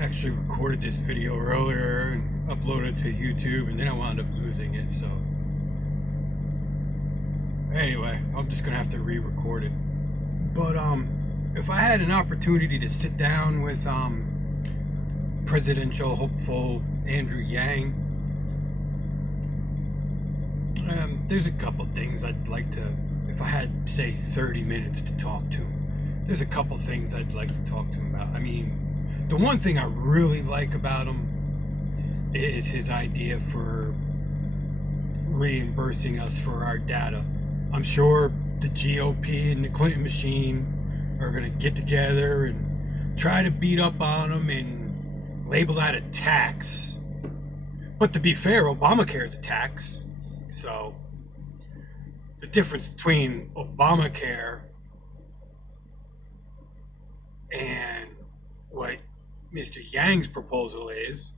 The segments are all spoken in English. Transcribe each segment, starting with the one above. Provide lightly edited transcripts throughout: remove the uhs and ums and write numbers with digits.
actually recorded this video earlier and uploaded it to YouTube, and then I wound up losing it. So anyway, I'm just gonna have to re-record it. But if I had an opportunity to sit down with presidential hopeful Andrew Yang, there's a couple things I'd like to. If I had, say, 30 minutes to talk to him, there's a couple things I'd like to talk to him about. I mean, the one thing I really like about him is his idea for reimbursing us for our data. I'm sure the GOP and the Clinton machine are going to get together and try to beat up on him and label that a tax. But to be fair, Obamacare is a tax. So the difference between Obamacare and what Mr. Yang's proposal is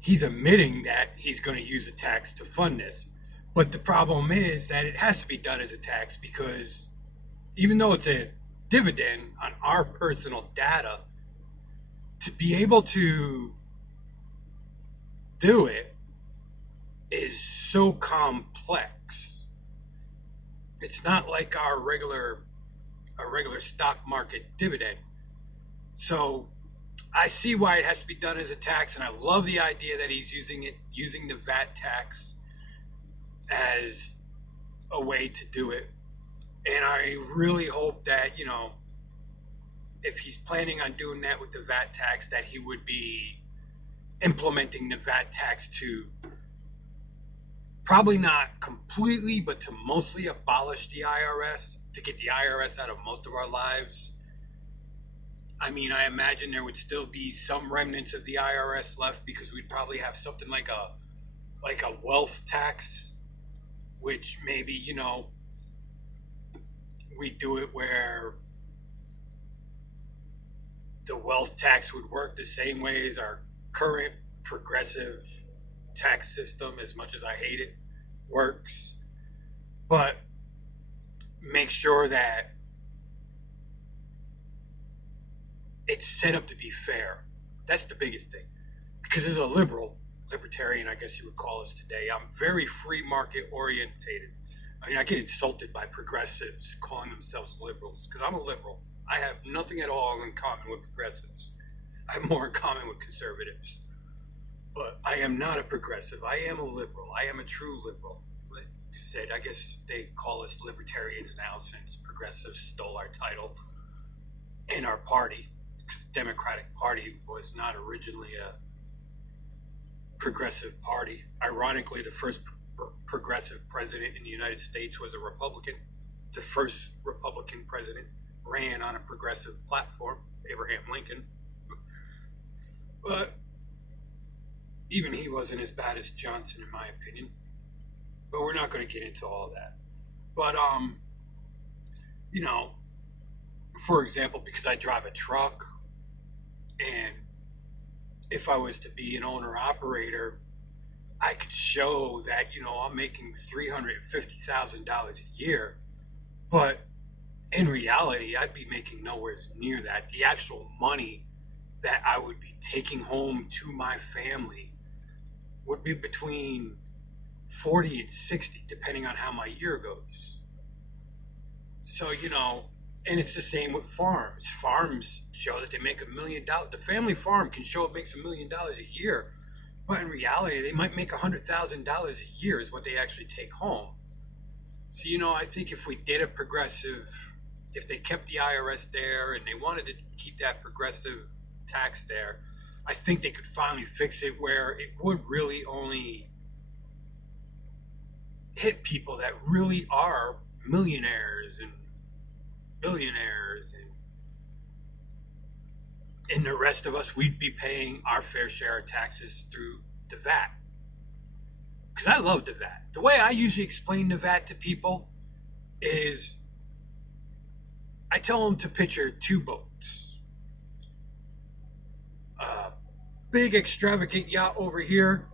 he's admitting that he's going to use a tax to fund this. But the problem is that it has to be done as a tax because even though it's a dividend on our personal data, to be able to do it is so complex. It's not like our regular stock market dividend. So I see why it has to be done as a tax, and I love the idea that he's using the VAT tax as a way to do it. And I really hope that, if he's planning on doing that with the VAT tax, that he would be implementing the VAT tax to probably not completely, but to mostly abolish the IRS, to get the IRS out of most of our lives. I mean, I imagine there would still be some remnants of the IRS left because we'd probably have something like a wealth tax, which maybe, we do it where the wealth tax would work the same way as our current progressive tax system, as much as I hate it, works. But make sure that it's set up to be fair. That's the biggest thing. Because as a libertarian, I guess you would call us today, I'm very free market orientated. I mean, I get insulted by progressives calling themselves liberals because I'm a liberal. I have nothing at all in common with progressives. I have more in common with conservatives. But I am not a progressive. I am a liberal. I am a true liberal. Like I said, I guess they call us libertarians now since progressives stole our title and our party. Because the Democratic Party was not originally a progressive party. Ironically, the first progressive president in the United States was a Republican. The first Republican president ran on a progressive platform, Abraham Lincoln. But even he wasn't as bad as Johnson, in my opinion. But we're not going to get into all of that. But, for example, because I drive a truck, and if I was to be an owner-operator, I could show that, I'm making $350,000 a year. But in reality, I'd be making nowhere near that. The actual money that I would be taking home to my family would be between 40 and 60, depending on how my year goes. So, and it's the same with farms. Farms show that they make $1 million. The family farm can show it makes $1 million a year. But in reality, they might make $100,000 a year is what they actually take home. So, I think if we did a progressive, if they kept the IRS there and they wanted to keep that progressive tax there, I think they could finally fix it where it would really only hit people that really are millionaires and billionaires, and the rest of us, we'd be paying our fair share of taxes through the VAT. Because I love the VAT. The way I usually explain the VAT to people is I tell them to picture two boats. A big extravagant yacht over here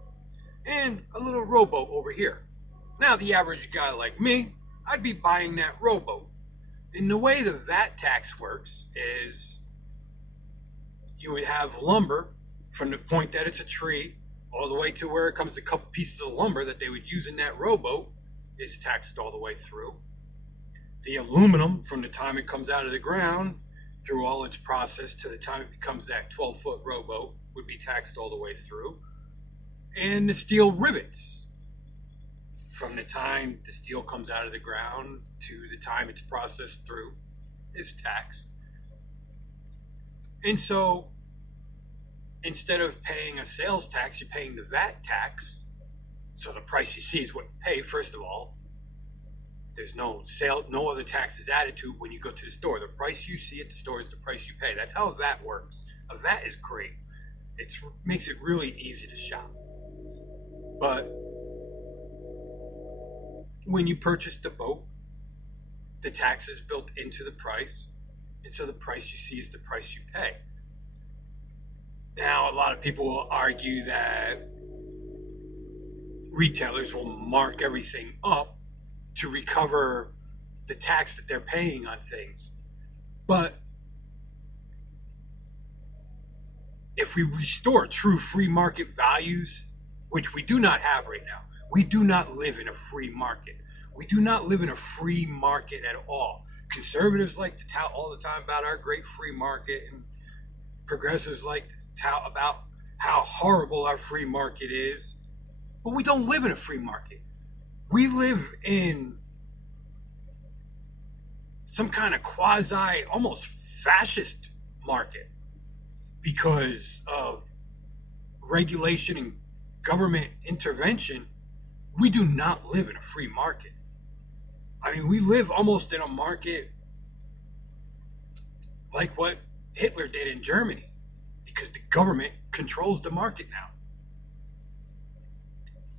and a little rowboat over here. Now the average guy like me, I'd be buying that rowboat. And the way the VAT tax works is you would have lumber from the point that it's a tree all the way to where it comes to a couple pieces of lumber that they would use in that rowboat is taxed all the way through. The aluminum from the time it comes out of the ground through all its process to the time it becomes that 12-foot rowboat would be taxed all the way through. And the steel rivets from the time the steel comes out of the ground to the time it's processed through is taxed. And so instead of paying a sales tax, you're paying the VAT tax. So the price you see is what you pay, first of all. There's no sale, no other taxes added to it when you go to the store. The price you see at the store is the price you pay. That's how a VAT works. A VAT is great. It makes it really easy to shop. But when you purchase the boat, the tax is built into the price. And so the price you see is the price you pay. Now, a lot of people will argue that retailers will mark everything up to recover the tax that they're paying on things. But if we restore true free market values, which we do not have right now, we do not live in a free market. We do not live in a free market at all. Conservatives like to tout all the time about our great free market, and progressives like to tout about how horrible our free market is. But we don't live in a free market. We live in some kind of quasi, almost fascist market because of regulation and government intervention. We do not live in a free market. I mean, we live almost in a market like what Hitler did in Germany, because the government controls the market now.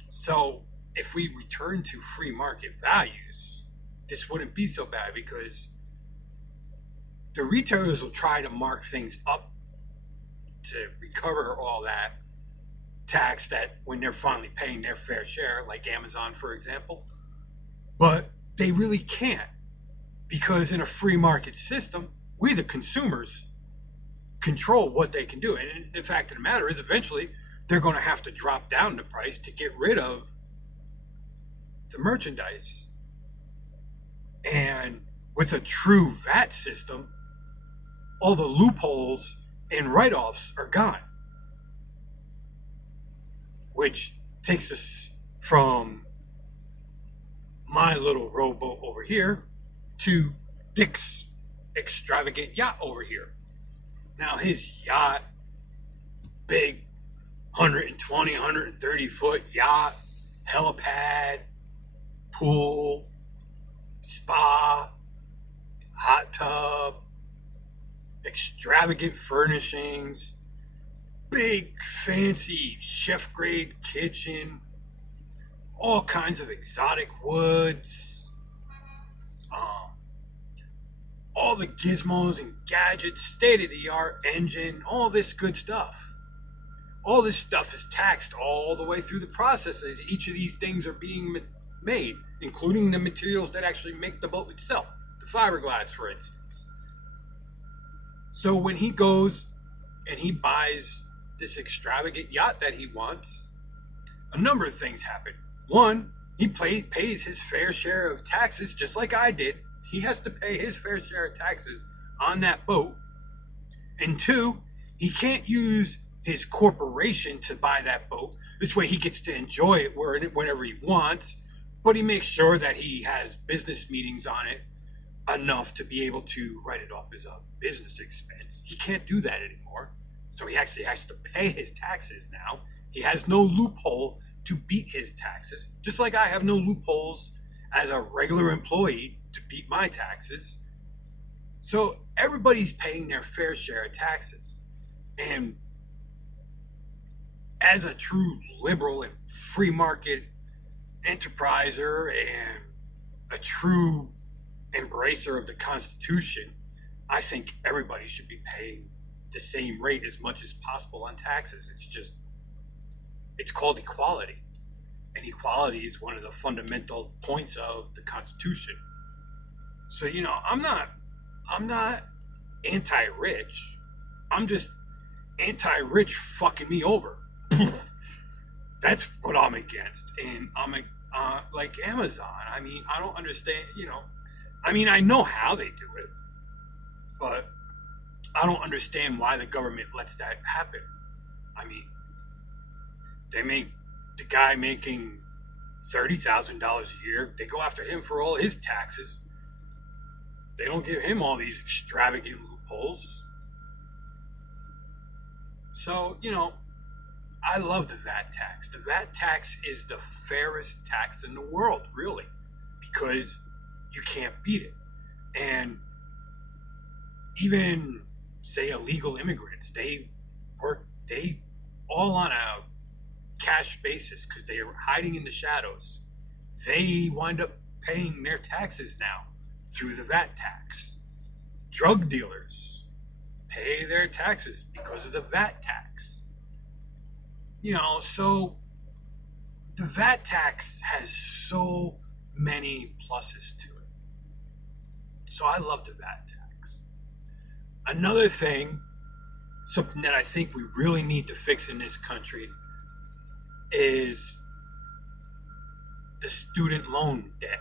So if we return to free market values, this wouldn't be so bad, because the retailers will try to mark things up to recover all that tax that when they're finally paying their fair share, like Amazon, for example. But they really can't, because in a free market system, we, the consumers, control what they can do. And the fact of the matter is, eventually, they're going to have to drop down the price to get rid of the merchandise. And with a true VAT system, all the loopholes and write-offs are gone. Which takes us from my little rowboat over here to Dick's extravagant yacht over here. Now his yacht, big 120, 130 foot yacht, helipad, pool, spa, hot tub, extravagant furnishings, big fancy chef grade kitchen, all kinds of exotic woods, all the gizmos and gadgets, state of the art engine, all this good stuff. All this stuff is taxed all the way through the process as each of these things are being made, including the materials that actually make the boat itself, the fiberglass, for instance. So when he goes and he buys this extravagant yacht that he wants, a number of things happen. One, he pays his fair share of taxes, just like I did. He has to pay his fair share of taxes on that boat. And two, he can't use his corporation to buy that boat. This way he gets to enjoy it whenever he wants, but he makes sure that he has business meetings on it enough to be able to write it off as a business expense. He can't do that anymore. So he actually has to pay his taxes now. He has no loophole to beat his taxes, just like I have no loopholes as a regular employee to beat my taxes. So everybody's paying their fair share of taxes. And as a true liberal and free market enterpriser and a true embracer of the Constitution, I think everybody should be paying the same rate as much as possible on taxes. It's called equality. And equality is one of the fundamental points of the Constitution. So, I'm not anti-rich. I'm just anti-rich fucking me over. That's what I'm against. And like Amazon. I mean, I don't understand, I mean, I know how they do it, but I don't understand why the government lets that happen. I mean, they make the guy making $30,000 a year, they go after him for all his taxes. They don't give him all these extravagant loopholes. So, I love the VAT tax. The VAT tax is the fairest tax in the world, really, because you can't beat it. And even, say, illegal immigrants, they all on a cash basis because they are hiding in the shadows. They wind up paying their taxes now through the VAT tax. Drug dealers pay their taxes because of the VAT tax. So the VAT tax has so many pluses to it. So I love the VAT tax. Another thing, something that I think we really need to fix in this country, is the student loan debt.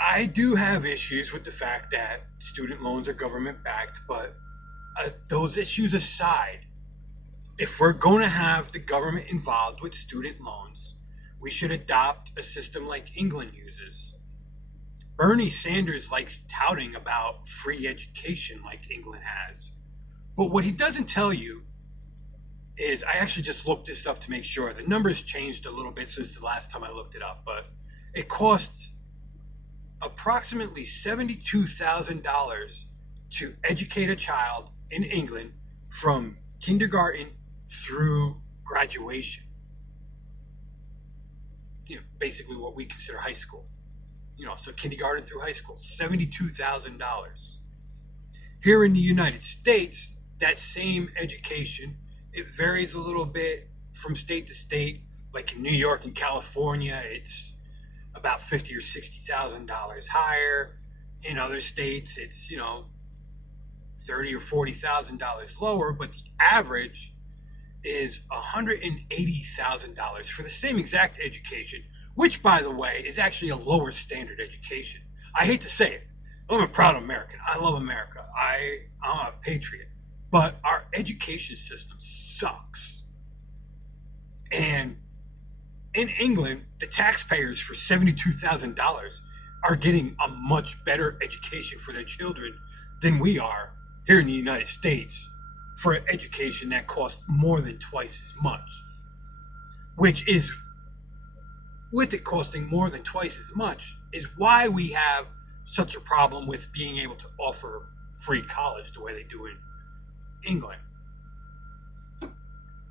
I do have issues with the fact that student loans are government backed, but those issues aside, if we're going to have the government involved with student loans, we should adopt a system like England uses. Bernie Sanders likes touting about free education like England has. But what he doesn't tell you is, I actually just looked this up to make sure. The numbers changed a little bit since the last time I looked it up, but it costs approximately $72,000 to educate a child in England from kindergarten through graduation. Basically what we consider high school. So kindergarten through high school, $72,000. Here in the United States, that same education, it varies a little bit from state to state. Like in New York and California, it's about $50,000 or $60,000 higher. In other states, it's $30,000 or $40,000 lower, but the average is $180,000 for the same exact education, which, by the way, is actually a lower standard education. I hate to say it. I'm a proud American. I love America. I'm a patriot. But our education system sucks. And in England, the taxpayers for $72,000 are getting a much better education for their children than we are here in the United States for an education that costs more than twice as much. Which is, with it costing more than twice as much, is why we have such a problem with being able to offer free college the way they do in England.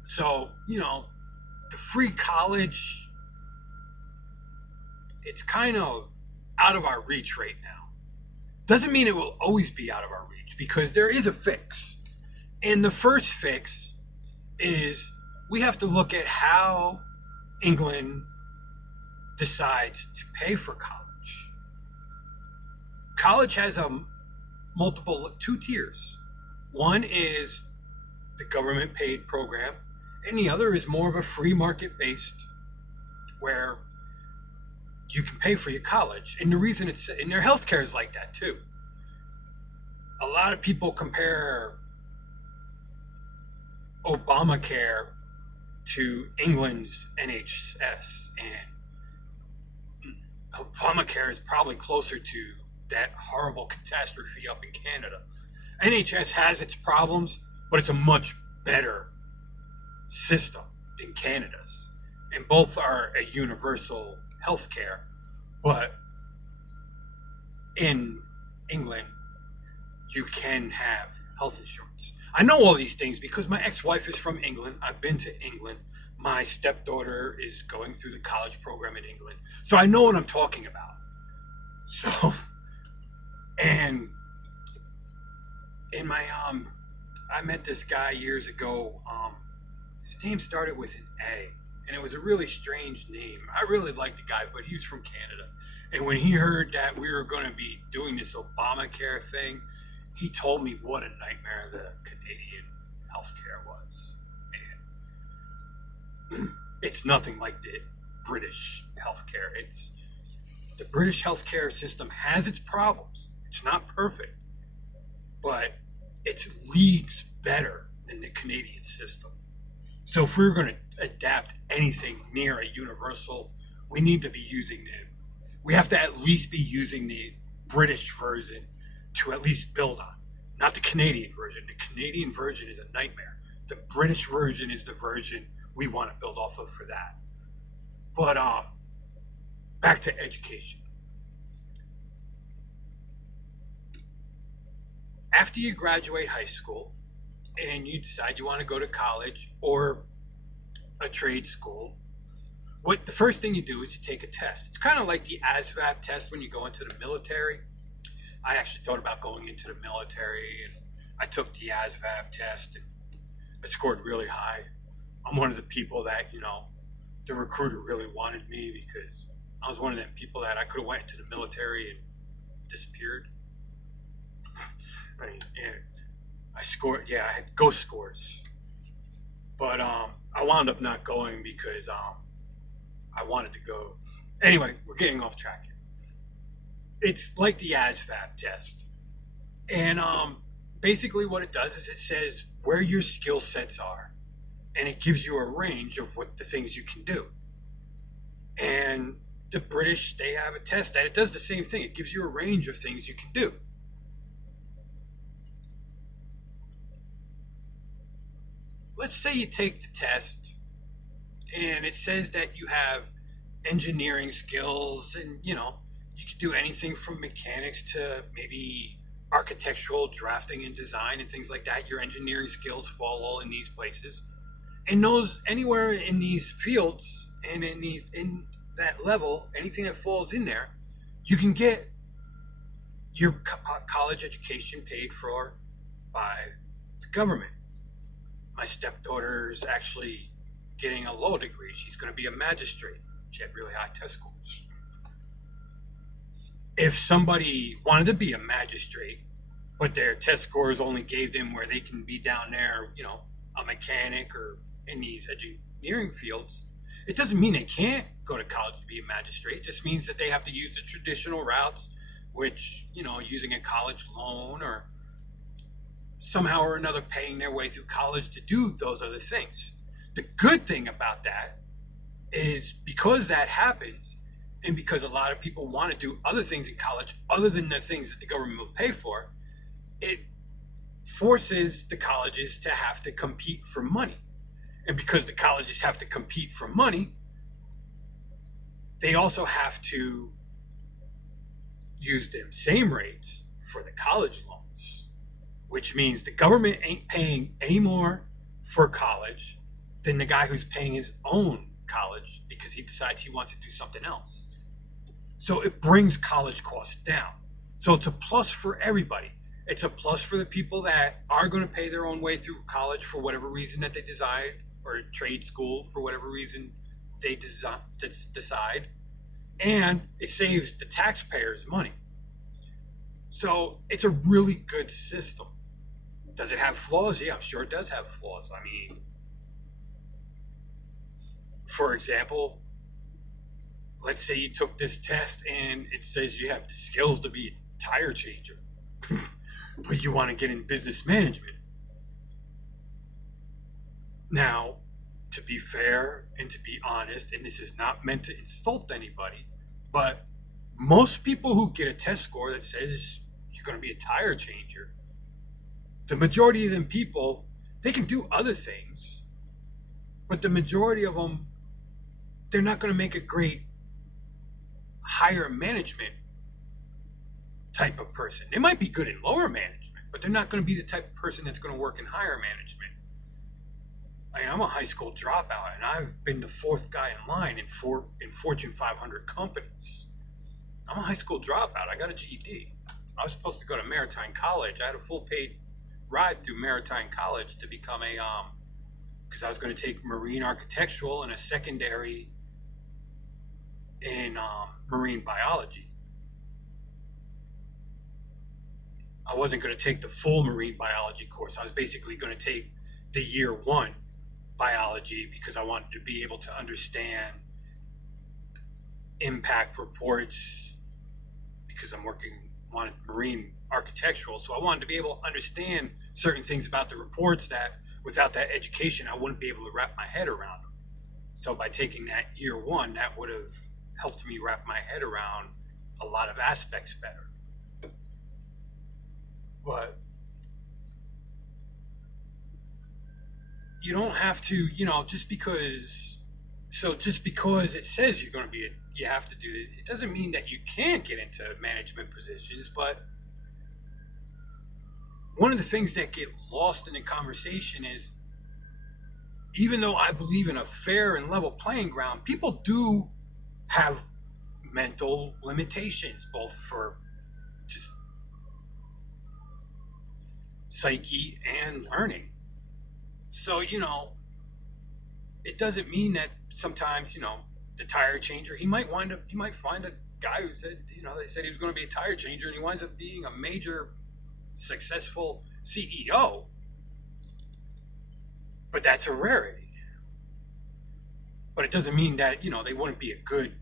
So, the free college, it's kind of out of our reach right now. Doesn't mean it will always be out of our reach, because there is a fix. And the first fix is we have to look at how England decides to pay for college. College has two tiers. One is the government paid program, and the other is more of a free market based, where you can pay for your college. And the reason and their healthcare is like that too. A lot of people compare Obamacare to England's NHS, and Obamacare is probably closer to that horrible catastrophe up in Canada. NHS has its problems, but it's a much better system than Canada's. And both are a universal health care. But in England, you can have health insurance. I know all these things because my ex-wife is from England. I've been to England. My stepdaughter is going through the college program in England. So I know what I'm talking about. So, and in my, I met this guy years ago. His name started with an A. and it was a really strange name. I really liked the guy, but he was from Canada. And when he heard that we were going to be doing this Obamacare thing, he told me what a nightmare the Canadian healthcare was. And it's nothing like the British healthcare. It's the British healthcare system has its problems. It's not perfect, but it's leagues better than the Canadian system. So if we're going to adapt anything near a universal, we need to be using the, we have to at least be using the British version to at least build on, not the Canadian version. The Canadian version is a nightmare. The British version is the version we want to build off of for that. But back to education. After you graduate high school and you decide you want to go to college or a trade school, what the first thing you do is you take a test. It's kind of like the ASVAB test when you go into the military. I actually thought about going into the military, and I took the ASVAB test and I scored really high. I'm one of the people that, the recruiter really wanted me because I was one of them people that I could have went into the military and disappeared. I mean, yeah, I scored. Yeah, I had ghost scores, but I wound up not going because I wanted to go. Anyway, we're getting off track here. It's like the ASVAB test, and basically what it does is it says where your skill sets are, and it gives you a range of what the things you can do. And the British, they have a test that it does the same thing. It gives you a range of things you can do. Let's say you take the test and it says that you have engineering skills, and you can do anything from mechanics to maybe architectural drafting and design and things like that. Your engineering skills fall all in these places, and those anywhere in these fields and in that level, anything that falls in there, you can get your college education paid for by the government. My stepdaughter's actually getting a law degree. She's going to be a magistrate. She had really high test scores. If somebody wanted to be a magistrate, but their test scores only gave them where they can be down there, a mechanic or in these engineering fields, it doesn't mean they can't go to college to be a magistrate. It just means that they have to use the traditional routes, which, using a college loan or somehow or another paying their way through college to do those other things. The good thing about that is because that happens, and because a lot of people want to do other things in college other than the things that the government will pay for, it forces the colleges to have to compete for money. And because the colleges have to compete for money, they also have to use them same rates for the college loans, which means the government ain't paying any more for college than the guy who's paying his own college because he decides he wants to do something else. So it brings college costs down. So it's a plus for everybody. It's a plus for the people that are going to pay their own way through college for whatever reason that they decide, or trade school for whatever reason they decide. And it saves the taxpayers money. So it's a really good system. Does it have flaws? Yeah, I'm sure it does have flaws. I mean, for example, let's say you took this test and it says you have the skills to be a tire changer, but you want to get in business management. Now, to be fair and to be honest, and this is not meant to insult anybody, but most people who get a test score that says you're going to be a tire changer, the majority of them people, they can do other things, but the majority of them, they're not going to make a great higher management type of person. They might be good in lower management, but they're not going to be the type of person that's going to work in higher management. I mean, I'm a high school dropout, and I've been the fourth guy in line in Fortune 500 companies. I'm a high school dropout. I got a GED. I was supposed to go to Maritime College. I had a full paid ride through Maritime College to become a because I was going to take marine architectural and a secondary in marine biology. I wasn't going to take the full marine biology course. I was basically going to take the year one biology because I wanted to be able to understand impact reports because I'm working on marine architectural. So I wanted to be able to understand certain things about the reports that without that education, I wouldn't be able to wrap my head around them. So by taking that year one, that would have helped me wrap my head around a lot of aspects better. But you don't have to, just because it says you're going to be, you have to do it. It doesn't mean that you can't get into management positions. But one of the things that get lost in the conversation is, even though I believe in a fair and level playing ground, people do have mental limitations, both for just psyche and learning. So, it doesn't mean that sometimes, the tire changer, he might find a guy who said, they said he was going to be a tire changer and he winds up being a major successful CEO. But that's a rarity. But it doesn't mean that, they wouldn't be a good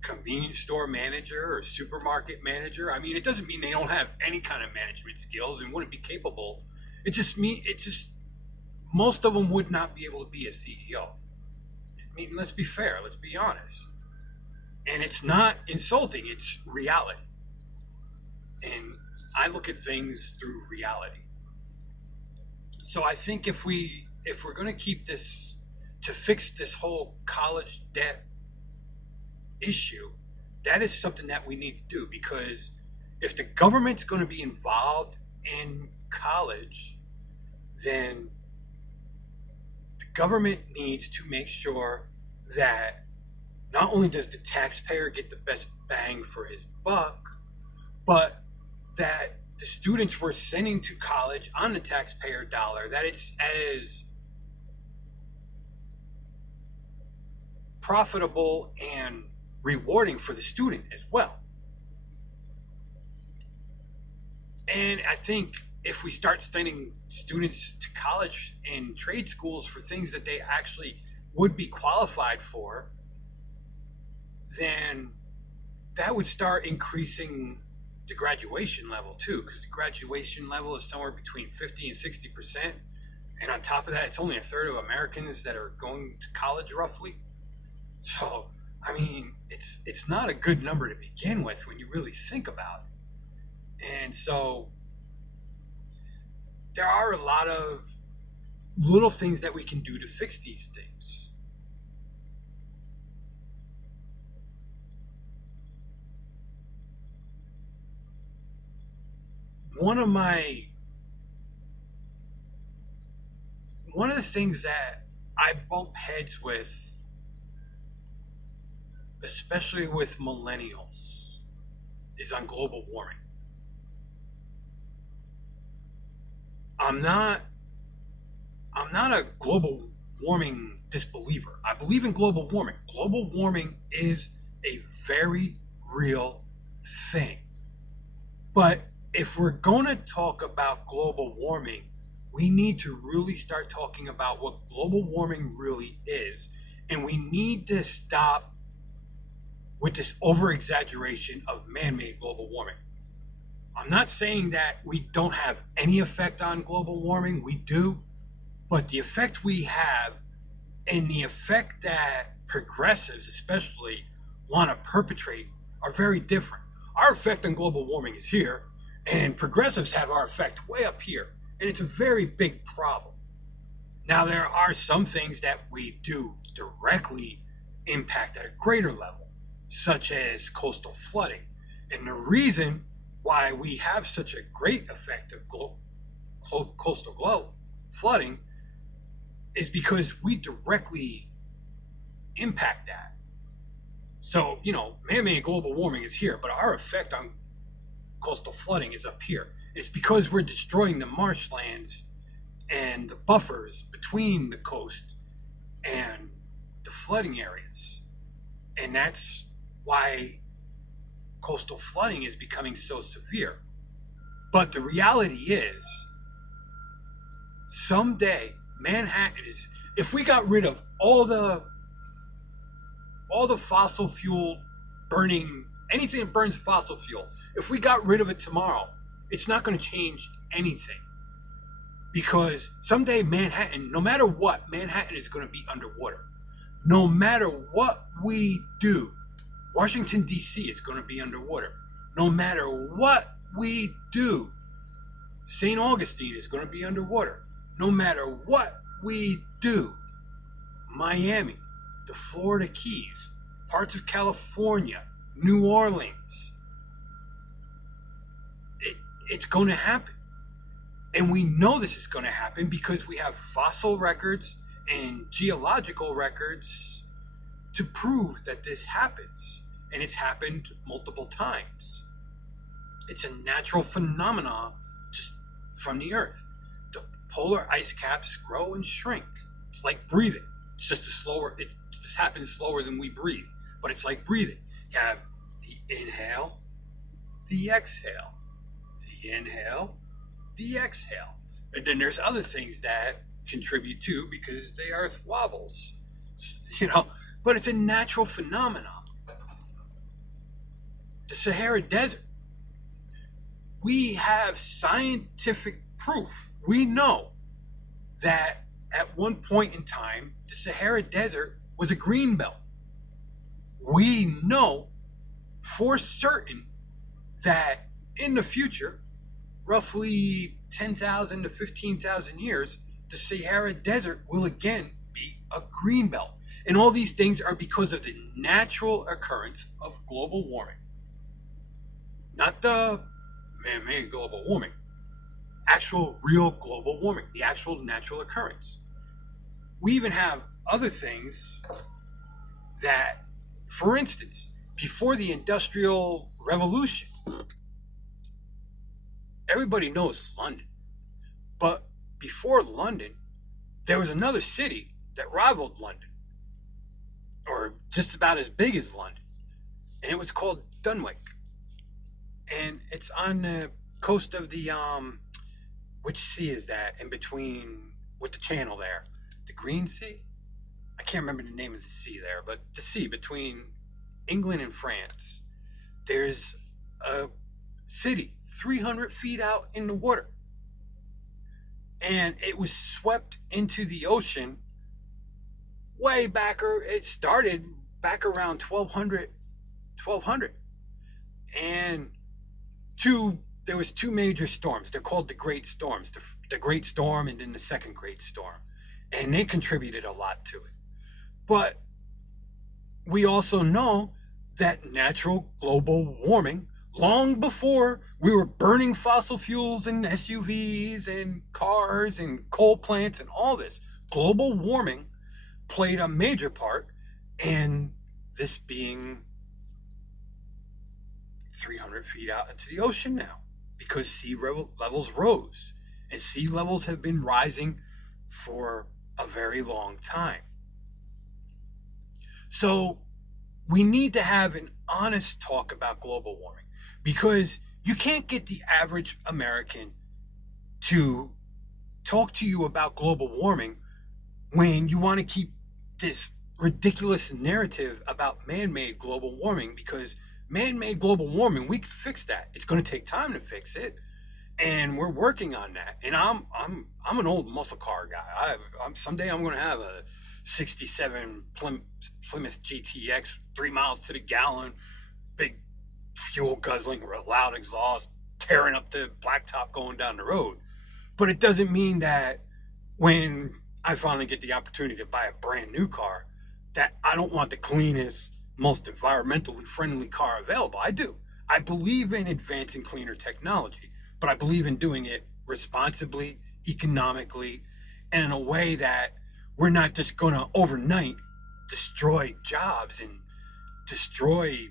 convenience store manager or supermarket manager. I mean, it doesn't mean they don't have any kind of management skills and wouldn't be capable. Most of them would not be able to be a CEO. I mean, let's be fair, let's be honest. And it's not insulting, it's reality. And I look at things through reality. So I think if we're going to keep this, to fix this whole college debt issue, that is something that we need to do, because if the government's going to be involved in college, then the government needs to make sure that not only does the taxpayer get the best bang for his buck, but that the students we're sending to college on the taxpayer dollar, that it's as profitable and rewarding for the student as well. And I think if we start sending students to college and trade schools for things that they actually would be qualified for, then that would start increasing the graduation level too, because the graduation level is somewhere between 50 and 60%. And on top of that, it's only a third of Americans that are going to college roughly. So, I mean, it's not a good number to begin with when you really think about it. And so there are a lot of little things that we can do to fix these things. One of the things that I bump heads with, especially with millennials, is on global warming. I'm not a global warming disbeliever. I believe in global warming. Global warming is a very real thing. But if we're going to talk about global warming, we need to really start talking about what global warming really is. And we need to stop with this over-exaggeration of man-made global warming. I'm not saying that we don't have any effect on global warming. We do. But the effect we have and the effect that progressives especially want to perpetrate are very different. Our effect on global warming is here, and progressives have our effect way up here. And it's a very big problem. Now, there are some things that we do directly impact at a greater level, such as coastal flooding. And the reason why we have such a great effect of coastal flooding is because we directly impact that. So, man-made global warming is here, but our effect on coastal flooding is up here. It's because we're destroying the marshlands and the buffers between the coast and the flooding areas. And that's why coastal flooding is becoming so severe. But the reality is, someday Manhattan is, if we got rid of all the fossil fuel burning, anything that burns fossil fuel, if we got rid of it tomorrow, it's not going to change anything. Because someday Manhattan, no matter what, Manhattan is going to be underwater. No matter what we do, Washington, D.C. is going to be underwater. No matter what we do, St. Augustine is going to be underwater. No matter what we do, Miami, the Florida Keys, parts of California, New Orleans, it's going to happen. And we know this is going to happen because we have fossil records and geological records to prove that this happens. And it's happened multiple times. It's a natural phenomenon just from the earth. The polar ice caps grow and shrink. It's like breathing. It's just it just happens slower than we breathe. But it's like breathing. You have the inhale, the exhale, the inhale, the exhale. And then there's other things that contribute too because the earth wobbles. But it's a natural phenomenon. The Sahara Desert. We have scientific proof. We know that at one point in time, the Sahara Desert was a green belt. We know for certain that in the future, roughly 10,000 to 15,000 years, the Sahara Desert will again be a green belt. And all these things are because of the natural occurrence of global warming. Not the man-made global warming. Actual, real global warming. The actual natural occurrence. We even have other things that, for instance, before the Industrial Revolution, everybody knows London. But before London, there was another city that rivaled London, or just about as big as London, and it was called Dunwich. And it's on the coast of the, which sea is that in between, with the channel there? The Green Sea? I can't remember the name of the sea there, but the sea between England and France. There's a city 300 feet out in the water. And it was swept into the ocean way back, or it started back around 1200. And there was two major storms. They're called the Great Storms, the Great Storm and then the Second Great Storm. And they contributed a lot to it. But we also know that natural global warming, long before we were burning fossil fuels and SUVs and cars and coal plants and all this, global warming played a major part in this being 300 feet out into the ocean now, because sea levels rose, and sea levels have been rising for a very long time. So we need to have an honest talk about global warming, because you can't get the average American to talk to you about global warming when you want to keep this ridiculous narrative about man-made global warming, because man-made global warming, we can fix that. It's going to take time to fix it, and we're working on that. And I'm an old muscle car guy. Someday I'm going to have a 67 Plymouth GTX, 3 miles to the gallon, big fuel guzzling, loud exhaust, tearing up the blacktop going down the road. But it doesn't mean that when I finally get the opportunity to buy a brand new car, that I don't want the cleanest, most environmentally friendly car available. I do. I believe in advancing cleaner technology, but I believe in doing it responsibly, economically, and in a way that we're not just going to overnight destroy jobs and destroy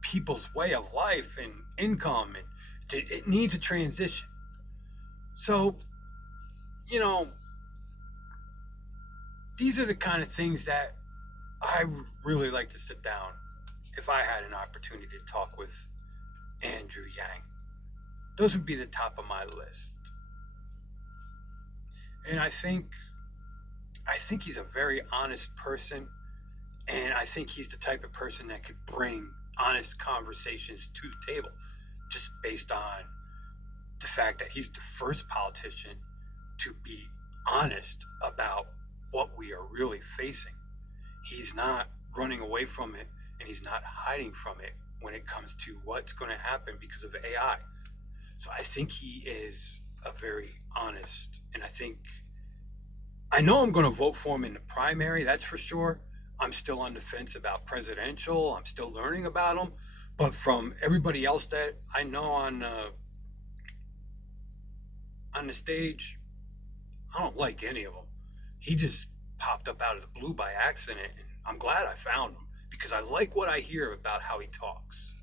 people's way of life and income. And it needs a transition. So you know, these are the kind of things that I would really like to sit down if I had an opportunity to talk with Andrew Yang. Those would be the top of my list. And I think he's a very honest person, and I think he's the type of person that could bring honest conversations to the table, just based on the fact that he's the first politician to be honest about what we are really facing. He's not running away from it, and he's not hiding from it when it comes to what's going to happen because of AI. So I think he is a very honest, and I know I'm going to vote for him in the primary, that's for sure. I'm still on the fence about presidential. I'm still learning about him. But from everybody else that I know on the stage, I don't like any of them. He just popped up out of the blue by accident, and I'm glad I found him because I like what I hear about how he talks.